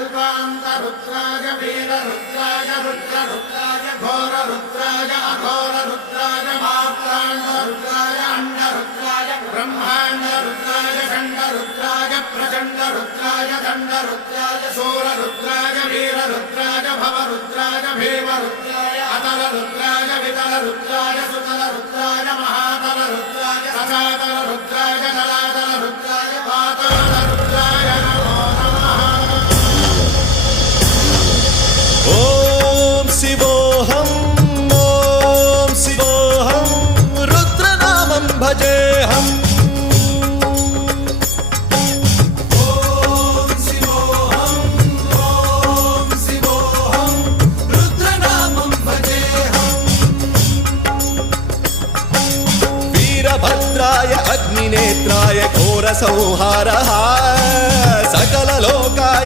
कल्पान्तरुद्राय वीररुद्राय रुद्ररुद्राय घोररुद्राय अघोररुद्राय मात्राण्डरुद्राय अण्डरुद्राय ब्रह्माण्डरुद्राय षण्डरुद्राय प्रचण्डरुद्राय दण्डरुद्राय शूररुद्राय वीररुद्राय भवरुद्राय भीमरुद्राय अतलरुद्राय वितलरुद्राय सुतलरुद्राय महातलरुद्राय रसातलरुद्राय जलातलरुद्राय पातालरुद्राय नमो नमः। ॐ शिवोऽहं रुद्रनामं भजेऽहम्। वीरभद्राय अग्निनेत्राय घोरसंहारः